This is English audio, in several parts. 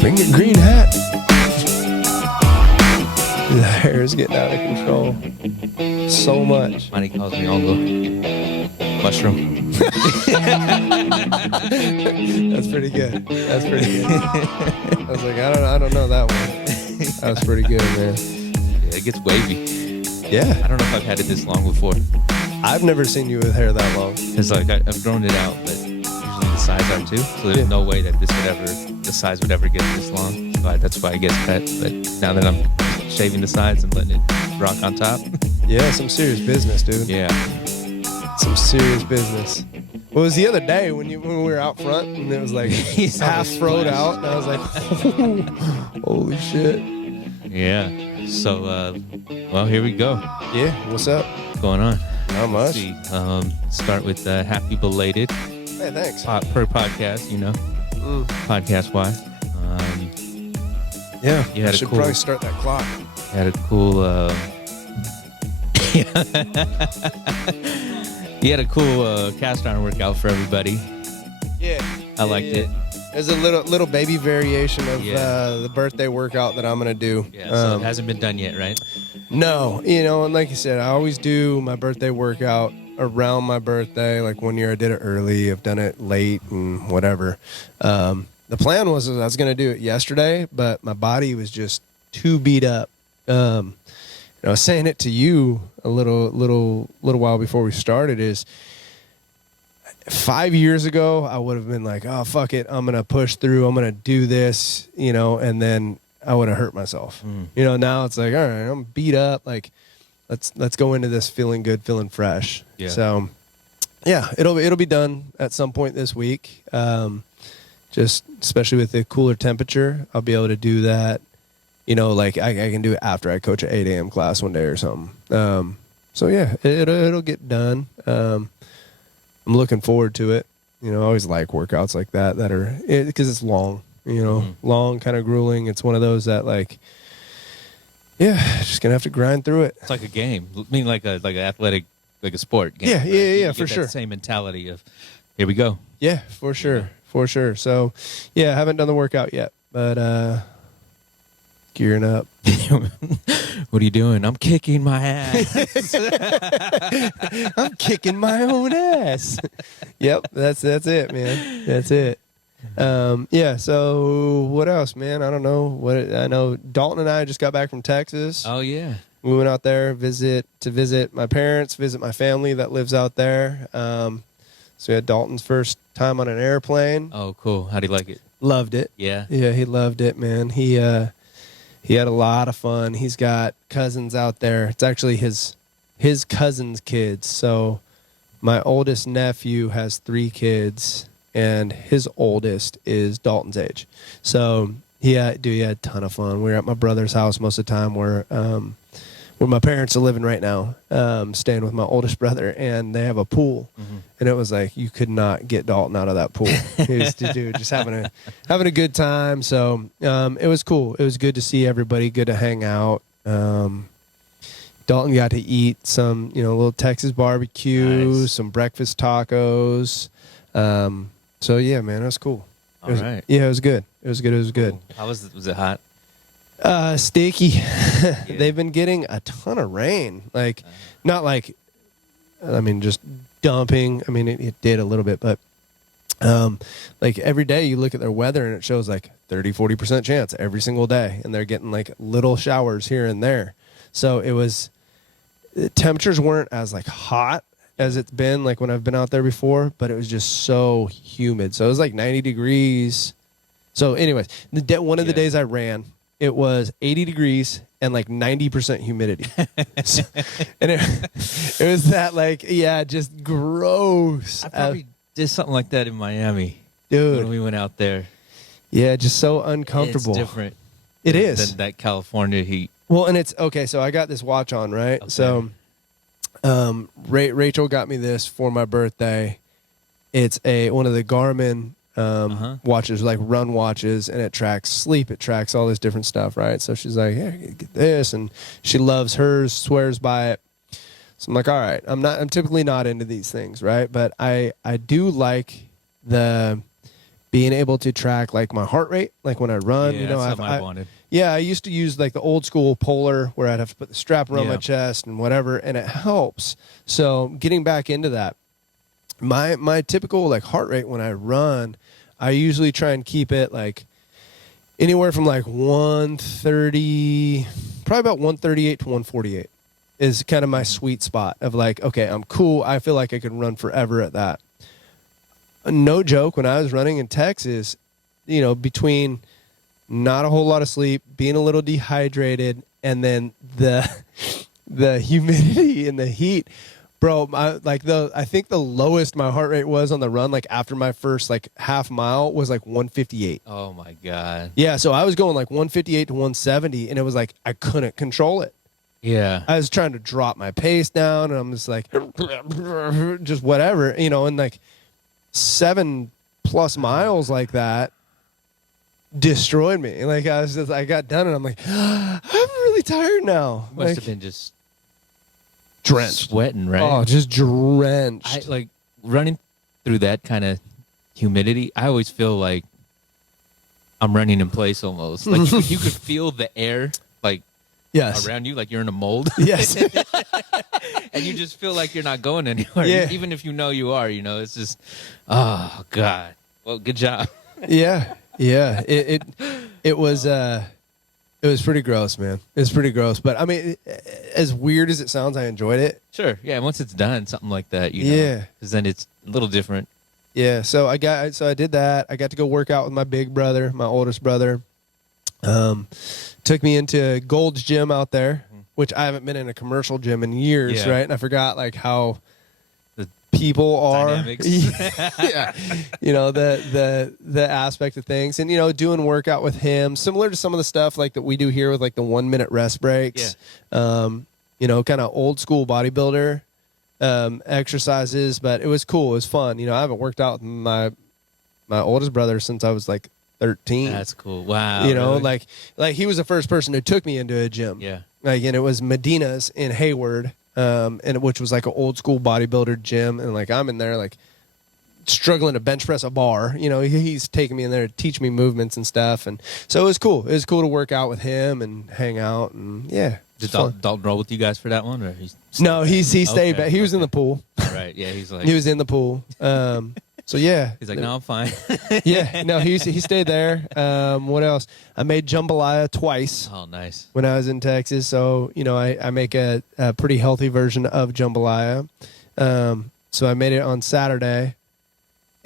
Bring your green hat. The hair is getting out of control. So much. Money calls me hongo. Mushroom. That's pretty good. That's pretty good. I was like, I don't know that one. That was pretty good, man. Yeah, it gets wavy. Yeah. I don't know if I've had it this long before. I've never seen you with hair that long. Because like I've grown it out, but usually the sides are too. So there's no way that the size would ever get this long. So that's why it gets cut. But now that I'm shaving the sides and letting it rock on top. Yeah, some serious business, dude. Yeah. Some serious business. Well, it was the other day when we were out front and it was like half froed out, and I was like, holy shit. Yeah. So, well, here we go. Yeah, what's up? What's going on? Not much. Let's see. Start with happy belated. Hey, thanks. Per podcast, you know, podcast-wise. Yeah, you had I should probably start that clock. You had a cool... You had a cool cast iron workout for everybody. Yeah. I liked it. There's a little baby variation of the birthday workout that I'm going to do. Yeah, so it hasn't been done yet, right? No. And like you said, I always do my birthday workout around my birthday. Like one year I did it early. I've done it late and whatever. The plan was I was going to do it yesterday, but my body was just too beat up. I was saying it to you a little while before we started is 5 years ago, I would have been like, oh, fuck it. I'm going to push through. I'm going to do this, and then I would have hurt myself. Now it's like, all right, I'm beat up. Like, let's go into this feeling good, feeling fresh. Yeah. So yeah, it'll be done at some point this week. Just especially with the cooler temperature, I'll be able to do that. Like I can do it after I coach an 8 a.m. class one day or something. So yeah, it'll get done. I'm looking forward to it. I always like workouts like that are because it's long. Long, kind of grueling. It's one of those that like, just gonna have to grind through it. It's like a game. I mean, like an athletic, like a sport game. Yeah, right? yeah, you for get sure. That same mentality of, here we go. Yeah, for sure, for sure. So, yeah, I haven't done the workout yet, but gearing up. What are you doing? I'm kicking my ass. I'm kicking my own ass. Yep, that's it, man. That's it. Yeah. So what else, man? I don't know. I know Dalton and I just got back from Texas. Oh yeah. We went out there visit my parents, visit my family that lives out there. So we had Dalton's first time on an airplane. Oh, cool. How do you like it? Loved it. Yeah. Yeah, he loved it, man. He had a lot of fun. He's got cousins out there. It's actually his cousin's kids. So my oldest nephew has 3 kids, and his oldest is Dalton's age. So he had a ton of fun. We were at my brother's house most of the time where my parents are living right now, staying with my oldest brother, and they have a pool. Mm-hmm. And it was like you could not get Dalton out of that pool. He was just having a good time. So it was cool. It was good to see everybody, good to hang out. Dalton got to eat some, little Texas barbecue, nice. Some breakfast tacos. So yeah, man, it was cool. All right. Yeah, it was good. It was good. Cool. How was it? Was it hot? Sticky. Yeah. They've been getting a ton of rain. Like, not like, just dumping. It did a little bit, but like every day you look at their weather and it shows like 30-40% chance every single day, and they're getting like little showers here and there. So the temperatures weren't as like hot as it's been like when I've been out there before, but it was just so humid. So it was like 90 degrees. So anyways, one of the days I ran, it was 80 degrees and like 90% humidity. And it was that like, just gross. I probably did something like that in Miami. Dude. when we went out there. Yeah, just so uncomfortable. It's different. It is. Than that California heat. Well, and it's okay. So I got this watch on, right? Okay. So, Rachel got me this for my birthday. It's one of the Garmin watches, like run watches, and it tracks sleep. It tracks all this different stuff, right? So she's like, "Yeah, get this," and she loves hers, swears by it. So I'm like, "All right, I'm typically not into these things, right? But I do like the being able to track like my heart rate, like when I run. Yeah, you know, that's something I wanted. Yeah, I used to use like the old school Polar where I'd have to put the strap around Yeah. my chest and whatever, and it helps. So getting back into that, my typical like heart rate when I run, I usually try and keep it like anywhere from like 130, probably about 138 to 148 is kind of my sweet spot of like, okay, I'm cool. I feel like I could run forever at that. No joke, when I was running in Texas, you know, between not a whole lot of sleep, being a little dehydrated, and then the humidity and the heat, bro, I think the lowest my heart rate was on the run, like after my first like half mile, was like 158. Oh my God. Yeah, so I was going like 158 to 170, and it was like I couldn't control it. Yeah. I was trying to drop my pace down, and I'm just like, just whatever, you know, and like 7+ miles like that destroyed me. Like I got done, and I'm like, I'm really tired now. Must like, have been just drenched, sweating, right? Oh, just drenched. I like running through that kind of humidity. I always feel like I'm running in place almost. Like you could feel the air like yes. around you, like you're in a mold. Yes. And you just feel like you're not going anywhere. Yeah. Even if you know you are, you know, it's just, oh God. Well, good job. Yeah. Yeah. It was pretty gross, man. It was pretty gross. But I mean, as weird as it sounds, I enjoyed it. Sure. Yeah. Once it's done, something like that, you know. Yeah. Because then it's a little different. Yeah. So I did that. I got to go work out with my big brother, my oldest brother. Took me into Gold's Gym out there, which I haven't been in a commercial gym in years, Yeah. right? And I forgot like how The people are. dynamics. Yeah. You know, the aspect of things, and you know, doing workout with him, similar to some of the stuff like that we do here with like the 1 minute rest breaks. You know, kind of old school bodybuilder exercises, but it was cool. It was fun. You know, I haven't worked out with my oldest brother since I was like 13. That's cool. Wow. You know, really? like he was the first person who took me into a gym. Yeah. Like, and it was Medina's in Hayward, and which was like an old school bodybuilder gym, and like I'm in there like struggling to bench press a bar. You know, he's taking me in there to teach me movements and stuff, and so it was cool. It was cool to work out with him and hang out, and yeah. Did fun. Dalton roll with you guys for that one, or No, he stayed Okay, back. He was in the pool. Right. Yeah. He's like. He was in the pool. So yeah. He's like, no, I'm fine. Yeah. No, he stayed there. What else? I made jambalaya twice. Oh, nice. When I was in Texas. So, you know, I make a pretty healthy version of jambalaya. So I made it on Saturday,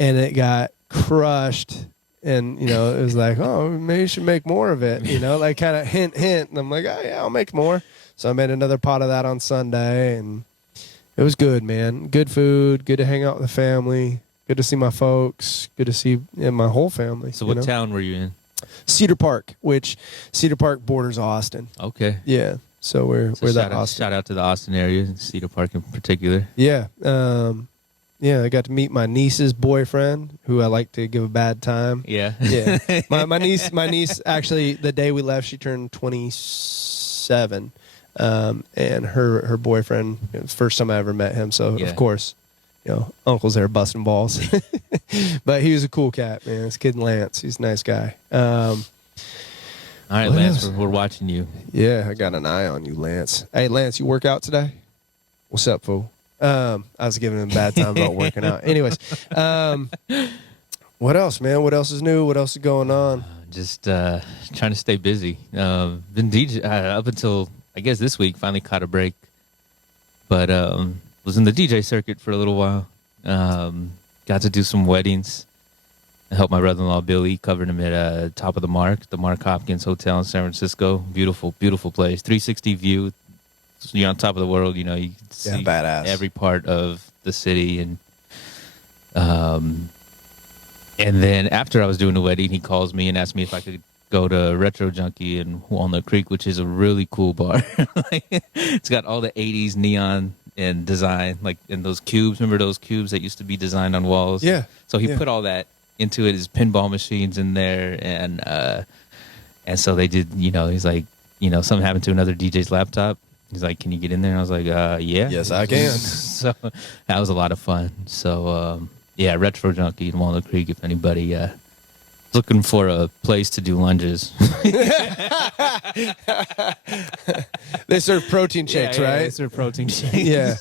and it got crushed. And, you know, it was like, oh, maybe you should make more of it. You know, like kind of hint. And I'm like, oh, yeah, I'll make more. So I made another pot of that on Sunday, and it was good, man. Good food, good to hang out with the family, good to see my folks, good to see my whole family. So what town were you in? Cedar Park, which Cedar Park borders Austin. Okay. Yeah. So we're that Austin. Shout out to the Austin area, Cedar Park in particular. Yeah. Yeah, I got to meet my niece's boyfriend, who I like to give a bad time. Yeah. Yeah. My niece actually, the day we left, she turned 27. And her boyfriend, it was the first time I ever met him. So Yeah. of course, you know, uncle's there busting balls, but he was a cool cat, man. This kid Lance, he's a nice guy. All right, What Lance, else? we're watching you. Yeah, I got an eye on you, Lance. Hey, Lance, you work out today? What's up, fool? I was giving him a bad time about working out. Anyways, what else, man? What else is new? What else is going on? Just trying to stay busy. Been DJ up until I guess this week. Finally caught a break, but was in the DJ circuit for a little while. Got to do some weddings. I helped my brother-in-law Billy, covered him at Top of the Mark Hopkins Hotel in San Francisco. Beautiful, beautiful place. 360 view. So you're on top of the world. You know, you can see badass. every part of the city, and And then after I was doing the wedding, he calls me and asks me if I could go to Retro Junkie in Walnut Creek, which is a really cool bar. Like, it's got all the 80s neon and design, like in those cubes. Remember those cubes that used to be designed on walls? Yeah. So he put all that into it. His pinball machines in there, and so they did. He's like, something happened to another DJ's laptop. He's like, "Can you get in there?" And I was like, "Yeah." Yes, I can. So that was a lot of fun. So yeah, Retro Junkie in Walnut Creek. If anybody is looking for a place to do lunges, They serve protein shakes, right? They serve protein shakes. Yeah,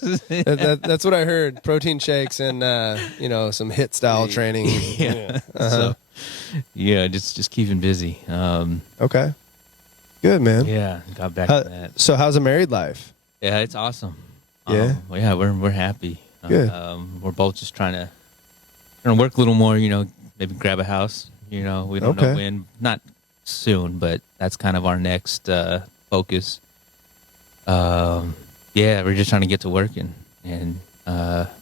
that's what I heard. Protein shakes and some HIIT style training. Yeah. So yeah, just keeping busy. Okay, good, man. Yeah, got back to that. So how's the married life? Yeah, it's awesome. Yeah? Yeah, we're happy. Good. We're both just trying to work a little more. Maybe grab a house. We don't know when. Not soon, but that's kind of our next focus. Yeah, we're just trying to get to work and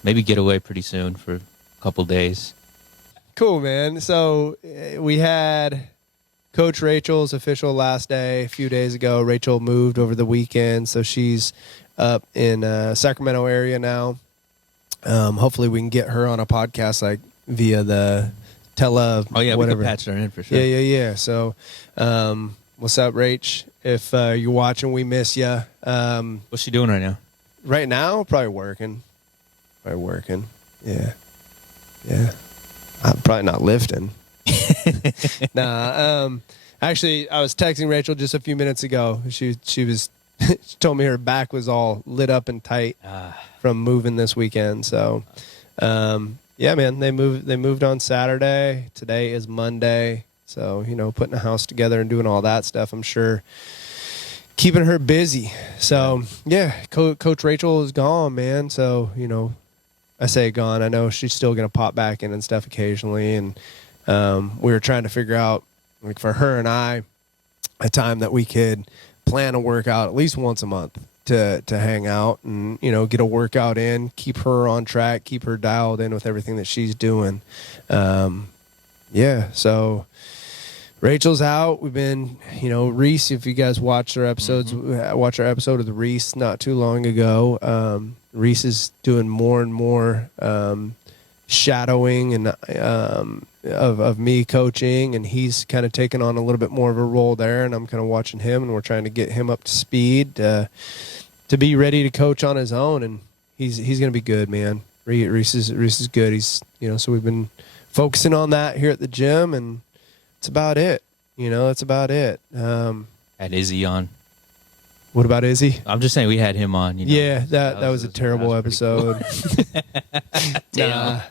maybe get away pretty soon for a couple days. Cool, man. So we had Coach Rachel's official last day a few days ago. Rachel moved over the weekend, so she's up in Sacramento area now. Hopefully we can get her on a podcast like via the whatever. We can patch her in for sure. Yeah. So what's up, Rach? If you're watching, we miss you. What's she doing right now? Right now, probably working. Yeah. I'm probably not lifting. Nah. Actually, I was texting Rachel just a few minutes ago. She was she told me her back was all lit up and tight from moving this weekend. So, yeah, man, they moved on Saturday. Today is Monday. So, putting a house together and doing all that stuff, I'm sure keeping her busy. So, yeah, Coach Rachel is gone, man. So, I say gone. I know she's still going to pop back in and stuff occasionally. And we were trying to figure out, like, for her and I, a time that we could plan a workout at least once a month to hang out and, get a workout in, keep her on track, keep her dialed in with everything that she's doing. Yeah, so Rachel's out. We've been, Reese, if you guys watched our episodes, watch our episode of the Reese not too long ago. Reese is doing more and more shadowing and of me coaching, and he's kind of taken on a little bit more of a role there, and I'm kind of watching him, and we're trying to get him up to speed to be ready to coach on his own, and he's going to be good, man. Reese is good. He's so we've been focusing on that here at the gym, and it's about it. That's about it. Had Izzy on. What about Izzy? I'm just saying we had him on. Yeah, that was a terrible episode. Damn.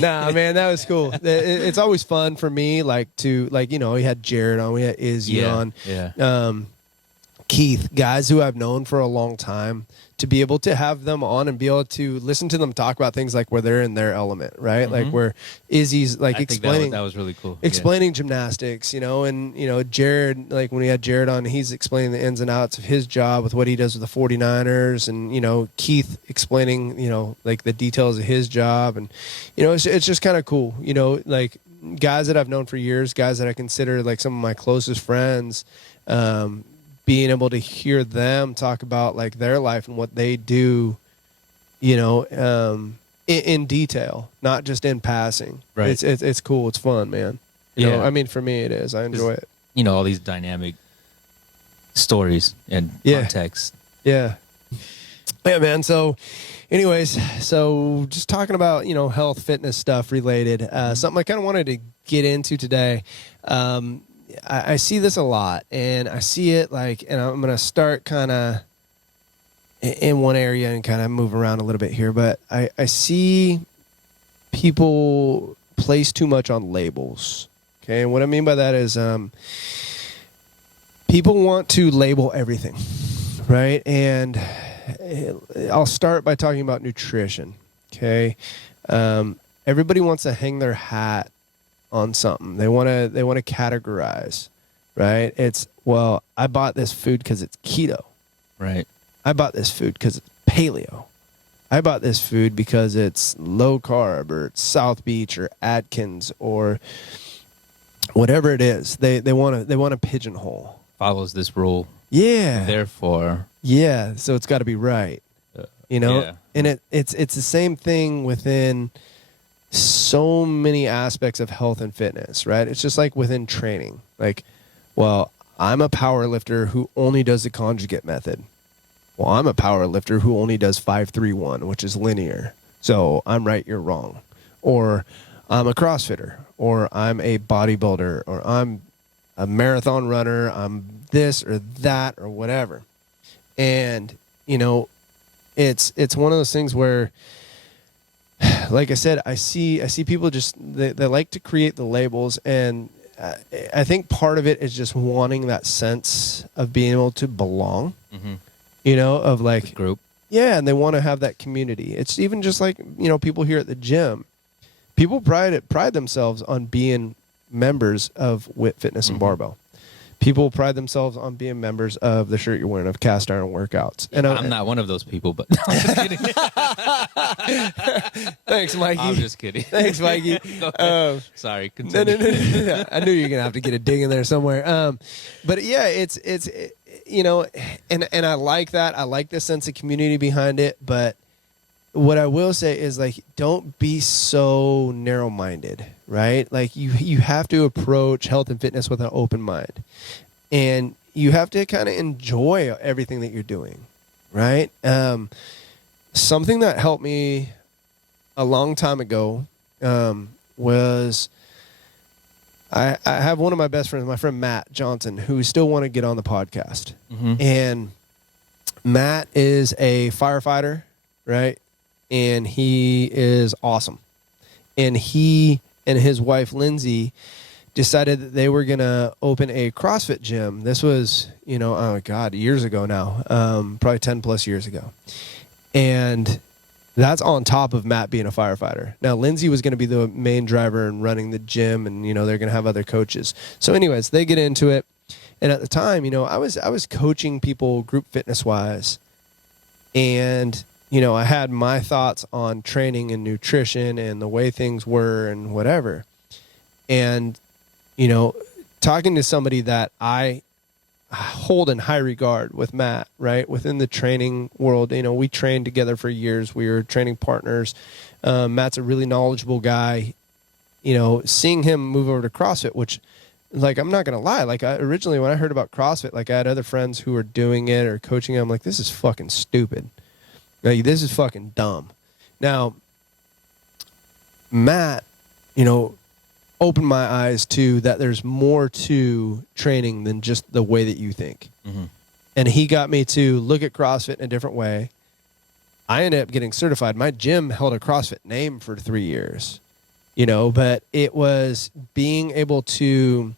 Nah, man, that was cool. It's always fun for me, he had Jared on, we had Izzy on. Yeah. Keith, guys who I've known for a long time, to be able to have them on and be able to listen to them talk about things like where they're in their element, right? Mm-hmm. Like where Izzy's like explaining. That was really cool. Explaining gymnastics, and Jared, like when we had Jared on, he's explaining the ins and outs of his job with what he does with the 49ers, and Keith explaining, like the details of his job, and it's just kind of cool, like guys that I've known for years, guys that I consider like some of my closest friends. Being able to hear them talk about like their life and what they do, in detail, not just in passing. Right. It's cool. It's fun, man. I mean, for me, it is. I enjoy it. All these dynamic stories and context. Yeah. Yeah, man. So anyways, just talking about, health, fitness stuff related, something I kind of wanted to get into today. I see this a lot, and I see it and I'm going to start kind of in one area and kind of move around a little bit here, but I see people place too much on labels. Okay. And what I mean by that is, people want to label everything, right? And I'll start by talking about nutrition. Okay. Everybody wants to hang their hat on something. They want to categorize, right? It's, well, I bought this food because it's keto. Right. I bought this food because it's paleo. I bought this food because it's low carb or it's South Beach or Atkins or whatever it is. They want to pigeonhole. Follows this rule. Yeah. Therefore. Yeah. So it's got to be right. Yeah. And it's the same thing within so many aspects of health and fitness, right? It's just like within training. Like, well, I'm a power lifter who only does the conjugate method. Well, I'm a power lifter who only does 5-3-1, which is linear. So I'm right, you're wrong. Or I'm a CrossFitter, or I'm a bodybuilder, or I'm a marathon runner, I'm this or that or whatever. And, it's one of those things where, like I said, I see people just, they like to create the labels, and I think part of it is just wanting that sense of being able to belong, of like the group. Yeah. And they want to have that community. It's even just like, people here at the gym, people pride themselves on being members of Wit Fitness and Barbell. People pride themselves on being members of the shirt you're wearing of Cast Iron Workouts. And I'm not one of those people, but no, I'm just kidding. Thanks, Mikey. I'm just kidding. Thanks, Mikey. Sorry. Continue. No. I knew you were gonna have to get a ding in there somewhere. But yeah, it's and I like that. I like the sense of community behind it. But what I will say is, like, don't be so narrow-minded, right? Like, you have to approach health and fitness with an open mind, and you have to kind of enjoy everything that you're doing, right? Something that helped me a long time ago was I have one of my best friends, my friend Matt Johnson, who still want to get on the podcast. And Matt is a firefighter, right? And he is awesome. And he and his wife, Lindsay, decided that they were going to open a CrossFit gym. This was, years ago now, probably 10 plus years ago. And that's on top of Matt being a firefighter. Now, Lindsay was going to be the main driver and running the gym, and, they're going to have other coaches. So anyways, they get into it. And at the time, I was coaching people group fitness wise, and I had my thoughts on training and nutrition and the way things were and whatever. And, talking to somebody that I hold in high regard with Matt, right? Within the training world, we trained together for years. We were training partners. Matt's a really knowledgeable guy. Seeing him move over to CrossFit, which, like, I'm not going to lie. Like, originally when I heard about CrossFit, like, I had other friends who were doing it or coaching it. I'm like, this is fucking stupid. Like, this is fucking dumb. Now, Matt, opened my eyes to that there's more to training than just the way that you think. And he got me to look at CrossFit in a different way. I ended up getting certified. My gym held a CrossFit name for 3 years, but it was being able to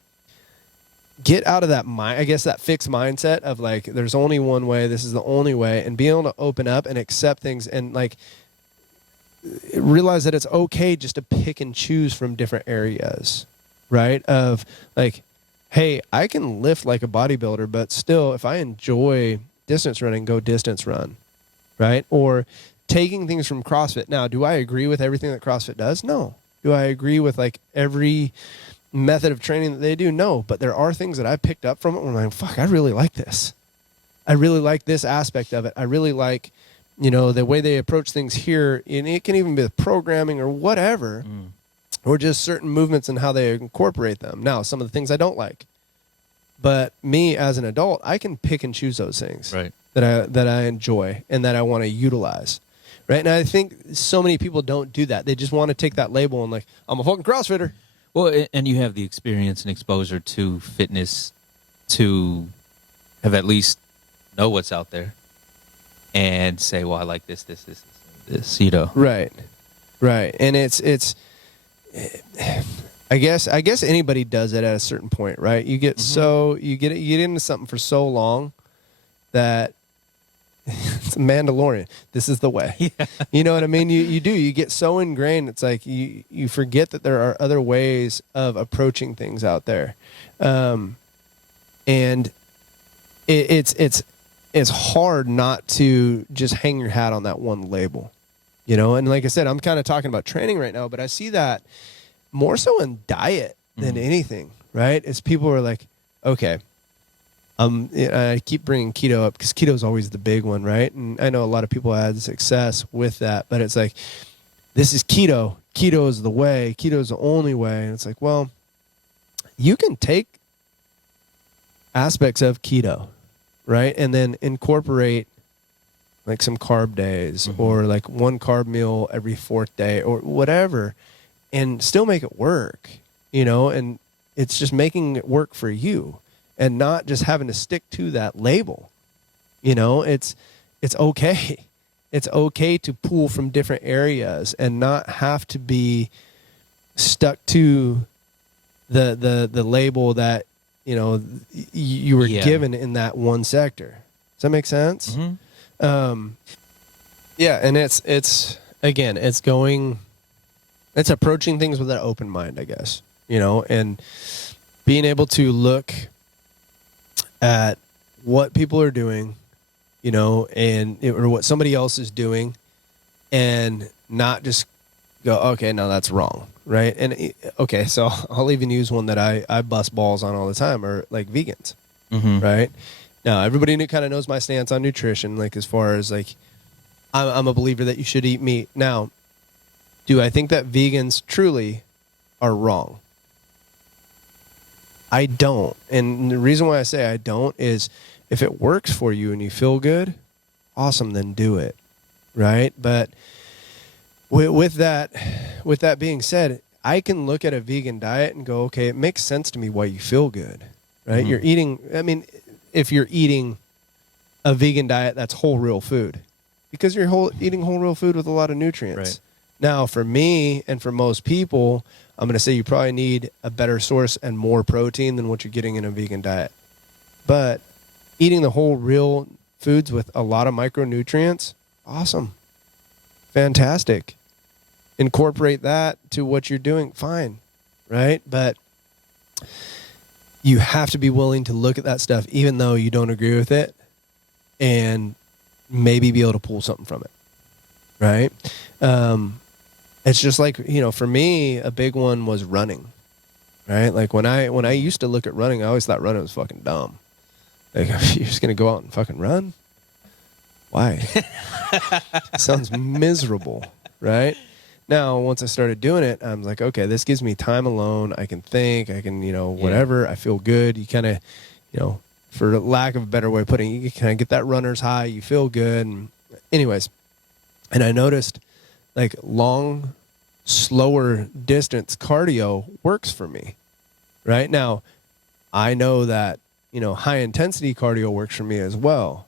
get out of that that fixed mindset of, like, there's only one way, this is the only way, and being able to open up and accept things and, like, realize that it's okay just to pick and choose from different areas, right? Of, like, hey, I can lift like a bodybuilder, but still, if I enjoy distance running, go distance run, right? Or taking things from CrossFit. Now, do I agree with everything that CrossFit does? No. Do I agree with, like, every method of training that they do? No. But there are things that I picked up from it where I'm like, fuck, I really like this. I really like this aspect of it. I really like, the way they approach things here. And it can even be the programming or whatever, or just certain movements and how they incorporate them. Now, some of the things I don't like, but me as an adult, I can pick and choose those things, right, that I enjoy and that I want to utilize. Right. And I think so many people don't do that. They just want to take that label and, like, I'm a fucking CrossFitter. Well, and you have the experience and exposure to fitness to have at least know what's out there and say, well, I like this, Right. Right. And it's, I guess anybody does it at a certain point, right? You get you get into something for so long that it's a Mandalorian. This is the way. Yeah. You know what I mean? You get so ingrained. It's like you forget that there are other ways of approaching things out there. And it's hard not to just hang your hat on that one label. You know, and like I said, I'm kind of talking about training right now, but I see that more so in diet than anything, right? It's people are like, okay, I keep bringing keto up because keto is always the big one, right? And I know a lot of people had success with that, but it's like, this is keto. Keto is the way. Keto is the only way. And it's like, well, you can take aspects of keto, right? And then incorporate like some carb days or like one carb meal every fourth day or whatever, and still make it work, you know? And it's just making it work for you and not just having to stick to that label. You know, it's okay. It's okay to pull from different areas and not have to be stuck to the label that, you know, you were given in that one sector. Does that make sense? Yeah. And it's approaching things with an open mind, I guess, you know, and being able to look at what people are doing, you know, or what somebody else is doing, and not just go, okay, no, that's wrong, right? And okay, so I'll even use one that I bust balls on all the time, or like vegans, right? Now, everybody kind of knows my stance on nutrition, like as far as like, I'm a believer that you should eat meat. Now, do I think that vegans truly are wrong? I don't. And the reason why I say I don't is if it works for you and you feel good, awesome, then do it. Right? But with that being said, I can look at a vegan diet and go, okay, it makes sense to me why you feel good. Right? You're eating, I mean, if you're eating a vegan diet that's whole real food, because you're eating whole real food with a lot of nutrients. Right. Now, for me and for most people, I'm going to say you probably need a better source and more protein than what you're getting in a vegan diet. But eating the whole real foods with a lot of micronutrients, awesome. Fantastic. Incorporate that to what you're doing, fine. Right? But you have to be willing to look at that stuff, even though you don't agree with it, and maybe be able to pull something from it. Right? It's just like, you know, for me, a big one was running, right? Like when I used to look at running, I always thought running was fucking dumb. Like, you're just going to go out and fucking run? Why? Sounds miserable, right? Now, once I started doing it, I'm like, okay, this gives me time alone. I can think, I can, you know, whatever. I feel good. You kind of, you know, for lack of a better way of putting it, you kind of get that runner's high. You feel good. And anyways, and I noticed like long, slower distance cardio works for me. Right now, I know that, you know, high intensity cardio works for me as well,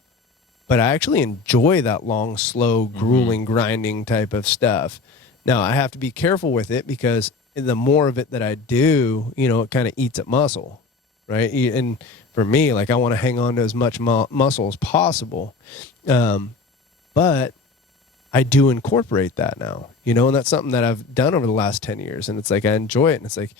but I actually enjoy that long, slow, grueling, grinding type of stuff. Now, I have to be careful with it because the more of it that I do, you know, it kind of eats at muscle, right? And for me, like I want to hang on to as much muscle as possible. But I do incorporate that now, you know, and that's something that I've done over the last 10 years. And it's like, I enjoy it. And it's like,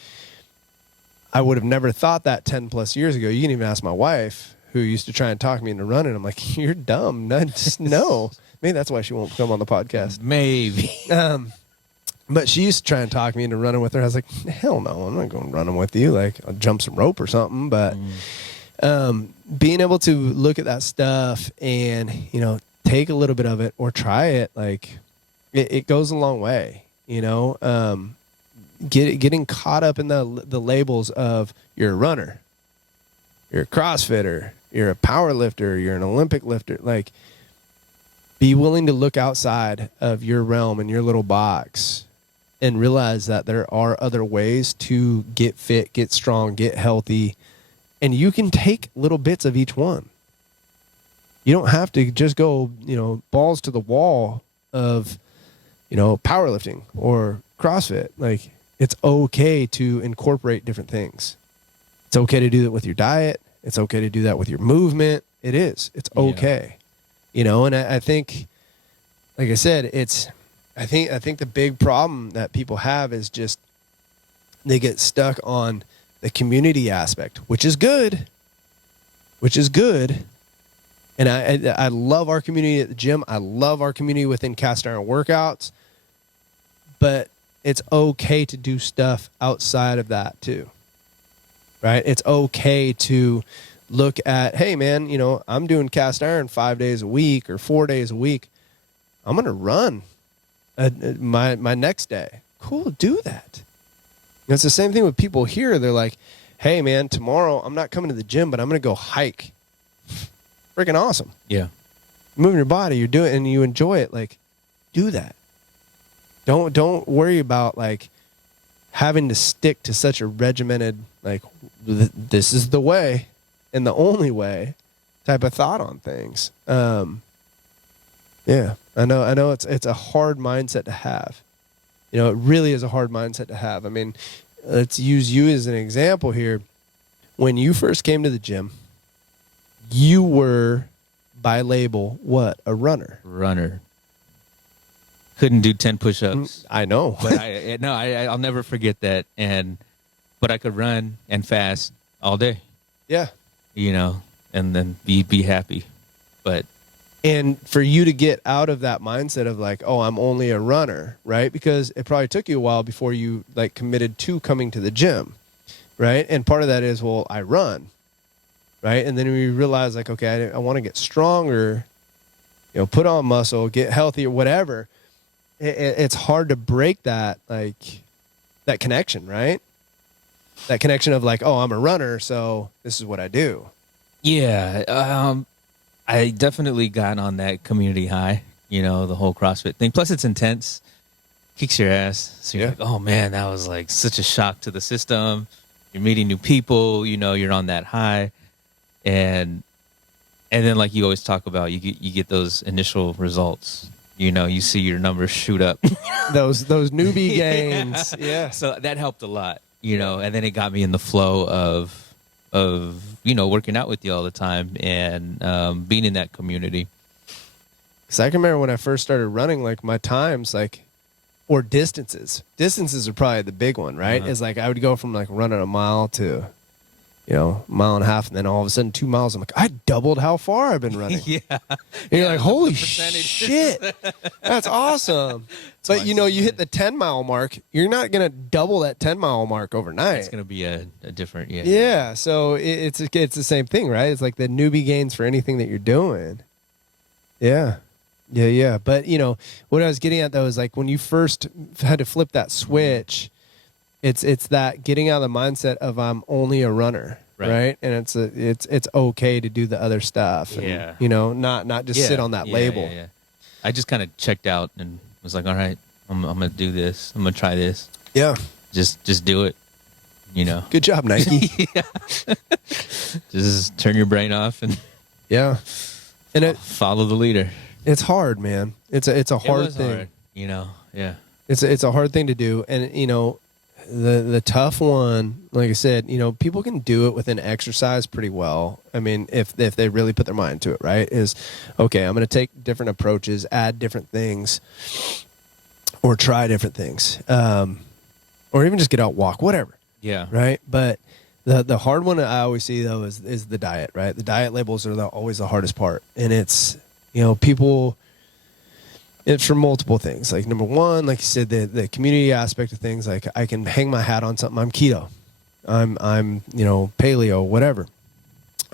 I would have never thought that 10 plus years ago. You can even ask my wife, who used to try and talk me into running. I'm like, you're dumb. No. Maybe that's why she won't come on the podcast. Maybe. But she used to try and talk me into running with her. I was like, hell no, I'm not going running with you. Like, I'll jump some rope or something. But being able to look at that stuff and, you know, take a little bit of it or try it, like it goes a long way, you know. Getting caught up in the labels of you're a runner, you're a CrossFitter, you're a power lifter, you're an Olympic lifter. Like, be willing to look outside of your realm and your little box and realize that there are other ways to get fit, get strong, get healthy, and you can take little bits of each one. You don't have to just go, you know, balls to the wall of, you know, powerlifting or CrossFit. Like, it's okay to incorporate different things. It's okay to do that with your diet. It's okay to do that with your movement. It is. It's okay. You know, and I think, like I said, I think the big problem that people have is just they get stuck on the community aspect, which is good, And I love our community at the gym. I love our community within cast iron workouts. But it's okay to do stuff outside of that too, right? It's okay to look at, hey man, you know, I'm doing cast iron 5 days a week or 4 days a week. I'm going to run my next day. Cool, do that. And it's the same thing with people here. They're like, hey man, tomorrow I'm not coming to the gym, but I'm going to go hike. Freaking awesome. Yeah. Moving your body, you're doing it and you enjoy it. Like, do that. Don't worry about like having to stick to such a regimented, like this is the way and the only way type of thought on things. Yeah, I know it's a hard mindset to have. You know, it really is a hard mindset to have. I mean, let's use you as an example here. When you first came to the gym, you were by label what? A runner. Runner. Couldn't do 10 push-ups. I know. But I'll never forget that. But I could run and fast all day. Yeah. You know, and then be happy. And for you to get out of that mindset of like, oh, I'm only a runner, right? Because it probably took you a while before you like committed to coming to the gym, right? And part of that is, well, I run, right? And then we realize like, okay, I want to get stronger, you know, put on muscle, get healthy or whatever. It's hard to break that, like that connection, right? That connection of like, oh, I'm a runner, so this is what I do. Yeah. I definitely got on that community high, you know, the whole CrossFit thing. Plus it's intense, kicks your ass. So you're like, oh man, that was like such a shock to the system. You're meeting new people, you know, you're on that high. And then like you always talk about, you get those initial results. You know, you see your numbers shoot up. those newbie gains. Yeah. So that helped a lot, you know, and then it got me in the flow of, you know, working out with you all the time and being in that community. Because I can remember when I first started running, like my times, like, or distances. Distances are probably the big one, right? Uh-huh. Is like I would go from like running a mile to, you know, a mile and a half, and then all of a sudden 2 miles. I'm like, I doubled how far I've been running. Yeah. And you're like, holy shit, that's awesome. But you know, you hit the 10-mile mark, you're not gonna double that 10-mile mark overnight. It's gonna be a different, yeah. Yeah. So it's the same thing, right? It's like the newbie gains for anything that you're doing. Yeah. Yeah. But you know what I was getting at though is like when you first had to flip that switch, it's that getting out of the mindset of I'm only a runner, right? And it's okay to do the other stuff. And, yeah. you know, not just sit on that label. Yeah. I just kind of checked out and was like, all right, I'm gonna do this. I'm gonna try this. Yeah. Just do it. You know. Good job, Nike. Yeah. Just turn your brain off and yeah. And follow the leader. It's hard, man. It's a hard thing. Hard, you know. Yeah. It's a hard thing to do, and you know, the tough one, like I said, you know, people can do it within exercise pretty well. I mean, if they really put their mind to it, right? Is okay. I'm going to take different approaches, add different things, or try different things, or even just get out, walk, whatever. Yeah. Right. But the hard one that I always see though is the diet. Right. The diet labels are always the hardest part, and it's, you know, people. It's for multiple things. Like number one, like you said, the community aspect of things. Like I can hang my hat on something. I'm keto. I'm you know, paleo, whatever.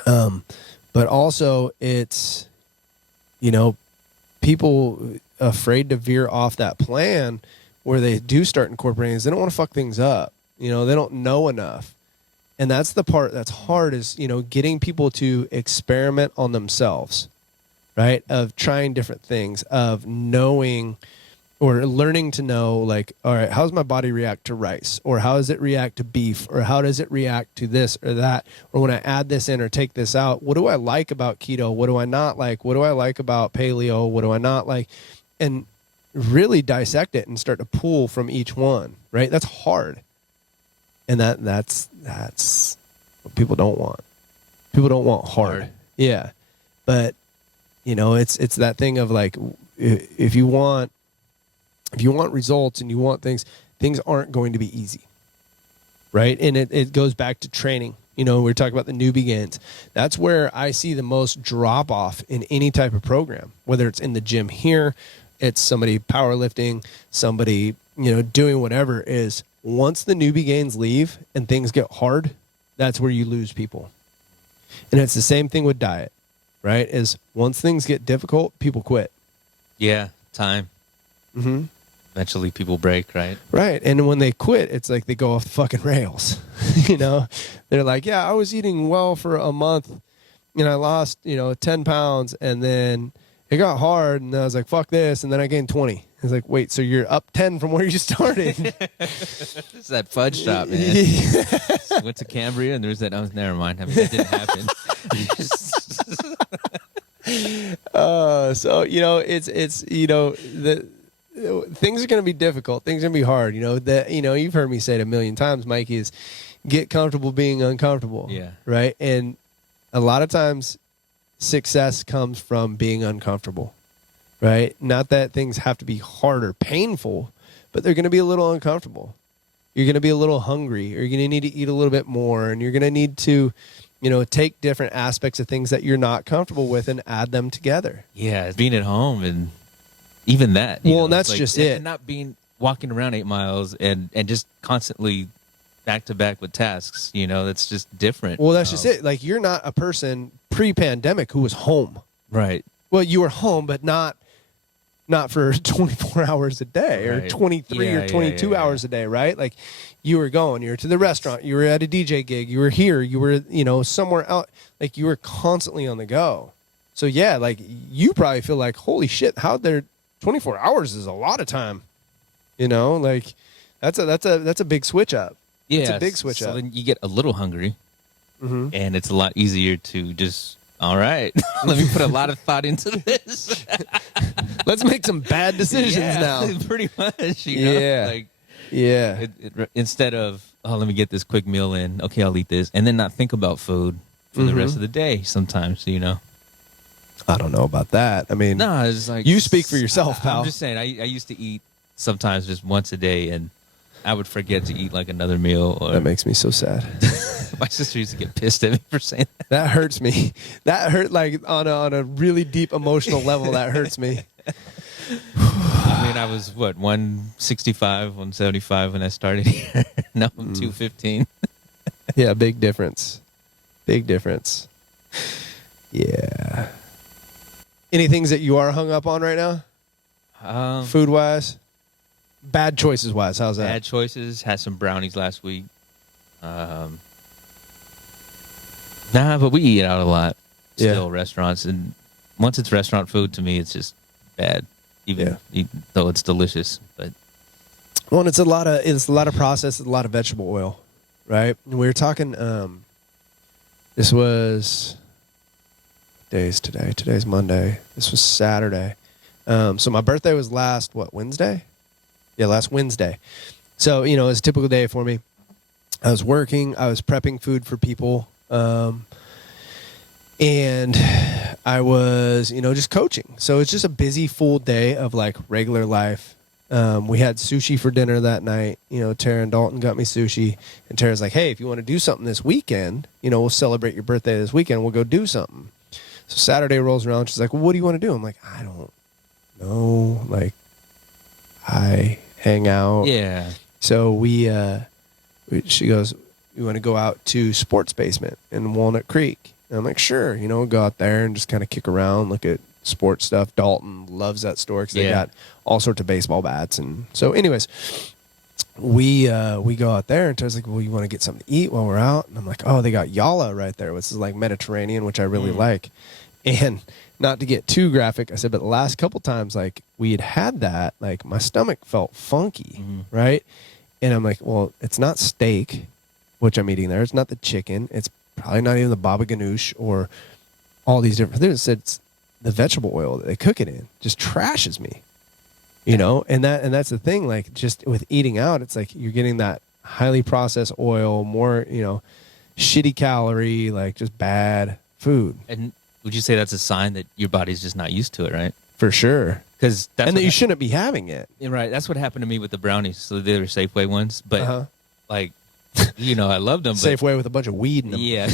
But also it's, you know, people afraid to veer off that plan where they do start incorporating is they don't want to fuck things up. You know, they don't know enough. And that's the part that's hard is, you know, getting people to experiment on themselves. Right? Of trying different things, of knowing or learning to know, like, all right, how does my body react to rice? Or how does it react to beef? Or how does it react to this or that? Or when I add this in or take this out, what do I like about keto? What do I not like? What do I like about paleo? What do I not like? And really dissect it and start to pull from each one, right? That's hard. And that's what people don't want. People don't want hard. Yeah. But you know, it's that thing of like, if you want results and you want things aren't going to be easy, right? And it goes back to training. we're talking about the newbie gains. That's where I see the most drop off in any type of program, whether it's in the gym here, it's somebody powerlifting, somebody, doing whatever, is once the newbie gains leave and things get hard, that's where you lose people. And it's the same thing with diet, right? Is once things get difficult, people quit. Yeah, time. Mm-hmm. Eventually people break, right? Right. And when they quit, it's like they go off the fucking rails. They're like, yeah, I was eating well for a month and I lost, 10 pounds, and then it got hard and I was like, fuck this. And then I gained 20. It's like, wait, so you're up 10 from where you started. It's that fudge shop, man. Yeah. Went to Cambria and there's that, oh, never mind. I mean, that didn't happen. It's the things are going to be difficult. Things are going to be hard. You've heard me say it a million times, Mikey, is get comfortable being uncomfortable. Yeah. Right. And a lot of times success comes from being uncomfortable. Right. Not that things have to be hard or painful, but they're going to be a little uncomfortable. You're going to be a little hungry, or you're going to need to eat a little bit more, and you're going to need to, take different aspects of things that you're not comfortable with and add them together. Yeah. Being at home and even that. And that's just it. And not walking around 8 miles and just constantly back to back with tasks, that's just different. Well, that's just it. Like, you're not a person pre-pandemic who was home. Right. Well, you were home, but not for 24 hours a day, or 23 or 22 hours a day, right? Like, you were going, you were to the restaurant, you were at a DJ gig, you were here, you were, somewhere out. Like, you were constantly on the go. So, yeah, like, you probably feel like, holy shit, how they're 24 hours is a lot of time. Like, that's a big switch up. Yeah, it's a big switch up. So then you get a little hungry, mm-hmm. and it's a lot easier to just, all right, let me put a lot of thought into this. Let's make some bad decisions now. Pretty much, Yeah. Instead of, let me get this quick meal in. Okay, I'll eat this. And then not think about food for the rest of the day sometimes, I don't know about that. I mean, no, it's like, you speak for yourself, pal. I'm just saying, I used to eat sometimes just once a day, and I would forget to eat like another meal. That makes me so sad. My sister used to get pissed at me for saying that. That hurts me. That hurt, like, on a really deep emotional level. That hurts me. I mean, I was 165, 175 when I started here. Now I'm 215. Yeah, big difference. Big difference. Yeah. Any things that you are hung up on right now? Food wise? Bad choices wise. How's that? Bad choices. Had some brownies last week. But we eat out a lot. Still, restaurants. And once it's restaurant food, to me, it's just bad. Even though it's delicious. But and it's a lot of processed, a lot of vegetable oil, right? And we were talking. This was. What day is today? Today's Monday. This was Saturday. So my birthday was last Wednesday? Yeah, last Wednesday. So it was a typical day for me. I was working. I was prepping food for people. And I was, just coaching. So it's just a busy, full day of like regular life. We had sushi for dinner that night. Tara and Dalton got me sushi. And Tara's like, hey, if you want to do something this weekend, we'll celebrate your birthday this weekend. We'll go do something. So Saturday rolls around. She's like, well, what do you want to do? I'm like, I don't know. Like, I hang out. Yeah. So she goes, we want to go out to Sports Basement in Walnut Creek. And I'm like, sure, go out there and just kind of kick around, look at sports stuff. Dalton loves that store because they got all sorts of baseball bats. And so anyways, we go out there, and Tara's like, well, you want to get something to eat while we're out? And I'm like, oh, they got Yalla right there, which is like Mediterranean, which I really like. And not to get too graphic, I said, but the last couple times, like, we had that, like, my stomach felt funky, right? And I'm like, well, it's not steak, which I'm eating there. It's not the chicken. It's probably not even the baba ganoush or all these different things. It's the vegetable oil that they cook it in just trashes me, and that's the thing. Like, just with eating out, it's like you're getting that highly processed oil, more, shitty calorie, like just bad food. And would you say that's a sign that your body's just not used to it, right? For sure. And that you shouldn't be having it. Right. That's what happened to me with the brownies. So they were Safeway ones, but like You know, I loved them. Safeway with a bunch of weed in them. Yeah.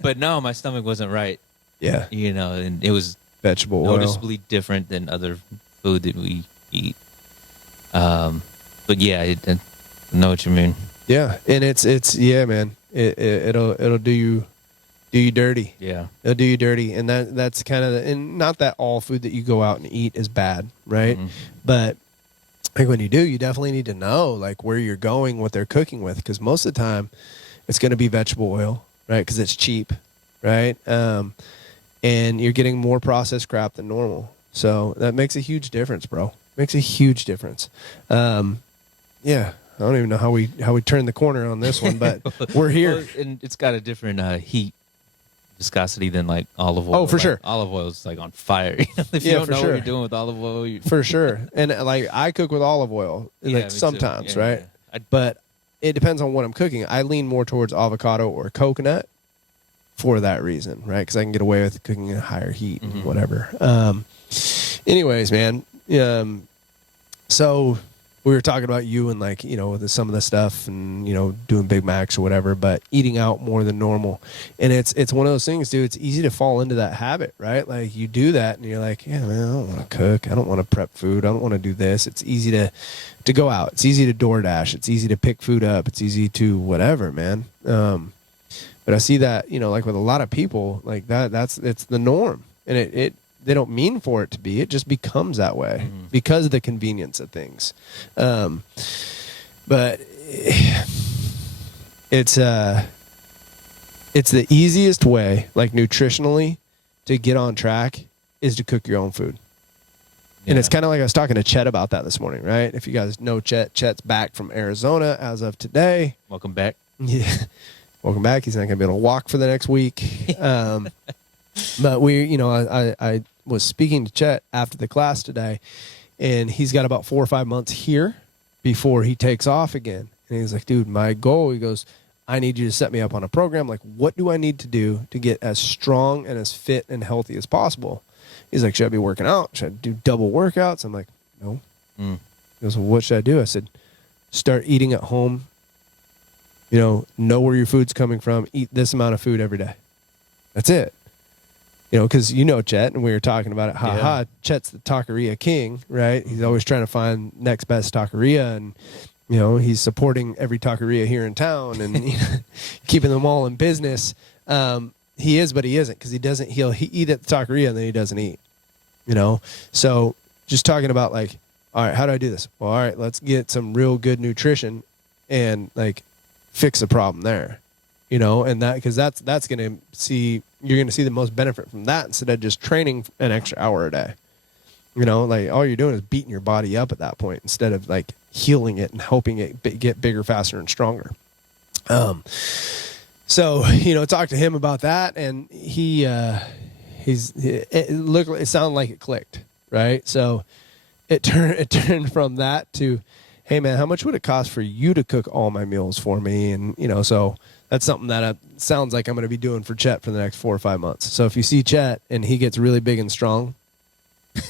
But no, my stomach wasn't right. Yeah. You know, and it was Vegetable oil. noticeably different than other food that we eat. But yeah, I know what you mean. Yeah, and it's yeah, man. It'll do you dirty. Yeah. It'll do you dirty, and that's kind of and not that all food that you go out and eat is bad, right? Mhm. But like when you do, you definitely need to know like where you're going, what they're cooking with, because most of the time it's going to be vegetable oil, right? Because it's cheap, right? And you're getting more processed crap than normal, so that makes a huge difference, bro. Makes a huge difference. Yeah. I don't even know how we turned the corner on this one, but we're here. Well, and it's got a different heat viscosity than like olive oil. Oh, for like, sure. Olive oil is like on fire. If you Yeah, don't for know sure. what you're doing with olive oil, For sure. And like I cook with olive oil, Yeah, me like too. sometimes, Yeah, right? yeah. But it depends on what I'm cooking. I lean more towards avocado or coconut for that reason, right? Because I can get away with cooking at higher heat and Mhm. whatever. Anyways, man. So we were talking about you and like, you know, some of the stuff and, you know, doing Big Macs or whatever, but eating out more than normal. And it's one of those things, dude, it's easy to fall into that habit, right? Like you do that and you're like, yeah, man, I don't want to cook. I don't want to prep food. I don't want to do this. It's easy to go out. It's easy to DoorDash. It's easy to pick food up. It's easy to whatever, man. But I see that, you know, like with a lot of people like it's the norm, and they don't mean for it to be. It just becomes that way because of the convenience of things. But it's the easiest way, like nutritionally, to get on track is to cook your own food. And it's kind of like I was talking to Chet about that this morning, right? If you guys know Chet's back from Arizona as of today. Welcome back. Yeah. Welcome back. He's not going to be able to walk for the next week. But I was speaking to Chet after the class today, and he's got about 4 or 5 months here before he takes off again. And he's like, dude, my goal, he goes, I need you to set me up on a program. Like, what do I need to do to get as strong and as fit and healthy as possible? He's like, should I be working out? Should I do double workouts? I'm like, no. He goes, well, what should I do? I said, start eating at home. You know where your food's coming from. Eat this amount of food every day. That's it. You know, because you know Chet, and we were talking about it. Chet's the taqueria king, right? He's always trying to find next best taqueria, and you know he's supporting every taqueria here in town and keeping them all in business. He is, but he isn't, because he doesn't. He'll eat at the taqueria and then he doesn't eat. You know, so just talking about like, all right, how do I do this? Well, all right, let's get some real good nutrition and like fix the problem there. You know, and that because that's going to see. You're going to see the most benefit from that instead of just training an extra hour a day. You know, like all you're doing is beating your body up at that point instead of like healing it and helping it get bigger, faster, and stronger. So, you know, talk to him about that, and it sounded like it clicked, right? So it turned from that to, hey man, how much would it cost for you to cook all my meals for me? And you know, so that's something that sounds like I'm going to be doing for Chet for the next 4 or 5 months. So if you see Chet and he gets really big and strong,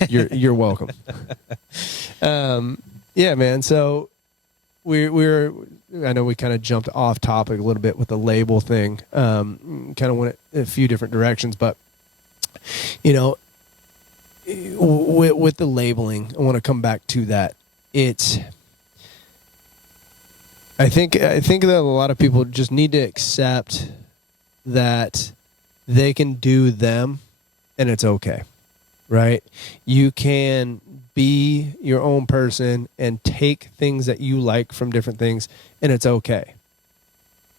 you're welcome. Yeah, man. So I know we kind of jumped off topic a little bit with the label thing. Kind of went a few different directions, but you know, with the labeling, I want to come back to that. I think that a lot of people just need to accept that they can do them and it's okay, right? You can be your own person and take things that you like from different things and it's okay,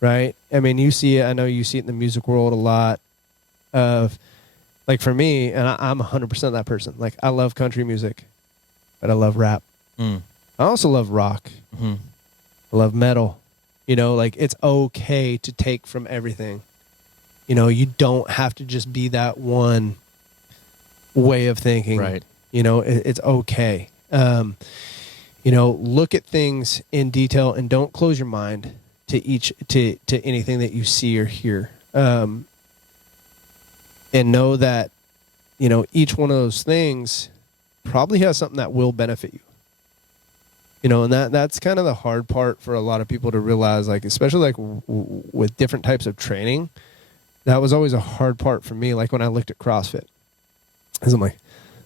right? I mean, I know you see it in the music world a lot of, like for me, and I'm 100% that person. Like I love country music, but I love rap. I also love rock. I love metal. You know, like it's okay to take from everything. You know, you don't have to just be that one way of thinking. Right. You know, it's okay. You know, look at things in detail and don't close your mind to anything that you see or hear. And know that, you know, each one of those things probably has something that will benefit you. And that's kind of the hard part for a lot of people to realize, like, especially like with different types of training. That was always a hard part for me. Like when I looked at CrossFit, because I'm like,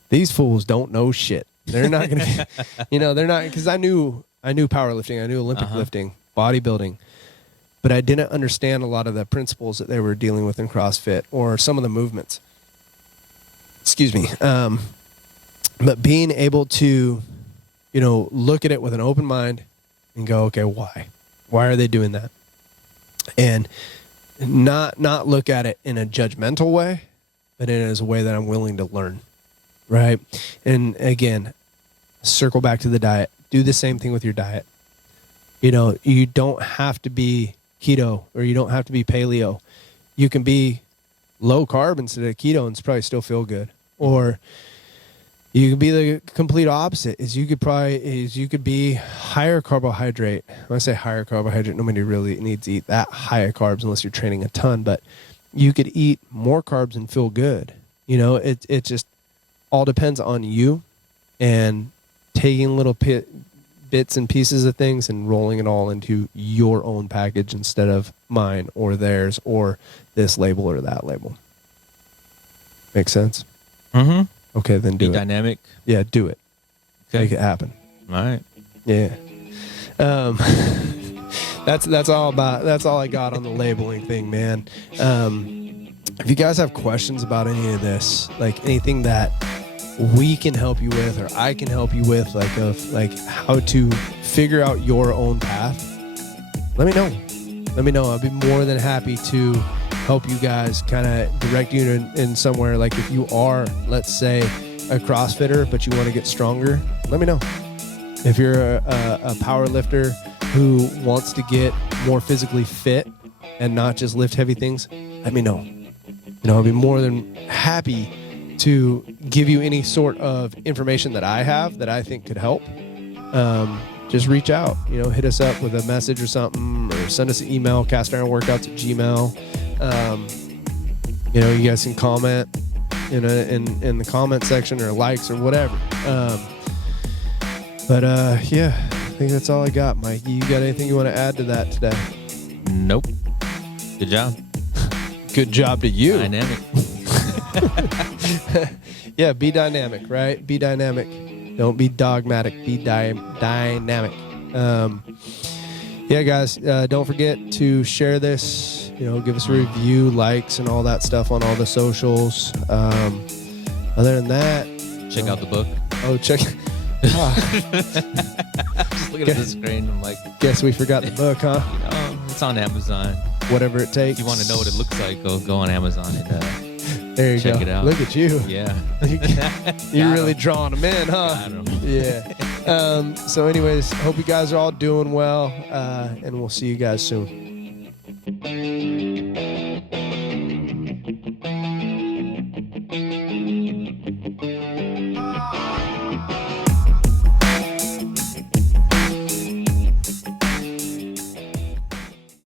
these fools don't know shit. They're not going to, they're not, because I knew powerlifting, I knew Olympic lifting, bodybuilding, but I didn't understand a lot of the principles that they were dealing with in CrossFit or some of the movements. Excuse me. But being able to, look at it with an open mind and go, okay, why? Why are they doing that? And not look at it in a judgmental way, but in as a way that I'm willing to learn, right? And again, circle back to the diet. Do the same thing with your diet. You don't have to be keto or you don't have to be paleo. You can be low carb instead of keto and probably still feel good. Or you could be the complete opposite. You could be higher carbohydrate. When I say higher carbohydrate, nobody really needs to eat that high of carbs unless you're training a ton. But you could eat more carbs and feel good. It just all depends on you and taking little bits and pieces of things and rolling it all into your own package instead of mine or theirs or this label or that label. Make sense? Mm-hmm. Okay, then do it. Be dynamic. Yeah, do it. Okay. Make it happen. All right. Yeah. That's all I got on the labeling thing, man. If you guys have questions about any of this, like anything that we can help you with or I can help you with, like how to figure out your own path, let me know. I'll be more than happy to help you guys, kind of direct you in somewhere. Like if you are, let's say, a CrossFitter, but you want to get stronger, let me know. If you're a power lifter who wants to get more physically fit and not just lift heavy things, let me know. I'll be more than happy to give you any sort of information that I have that I think could help. Just reach out, hit us up with a message or something, or send us an email, castironworkouts@gmail.com. You guys can comment in the comment section or likes or whatever. Yeah, I think that's all I got, Mikey. You got anything you want to add to that today? Nope. Good job. Good job to you. Dynamic. Yeah, be dynamic, right? Be dynamic. Don't be dogmatic. Be dynamic. Yeah, guys, don't forget to share this. Give us a review, likes, and all that stuff on all the socials. Other than that, check out the book. Oh, check. Just looking at the screen, I'm like, guess we forgot the book, huh? It's on Amazon. Whatever it takes. If you want to know what it looks like, go on Amazon and there you check go. it out. Look at you. Yeah. You're really drawing them in, huh? Got 'em. Yeah. So anyways, hope you guys are all doing well, and we'll see you guys soon.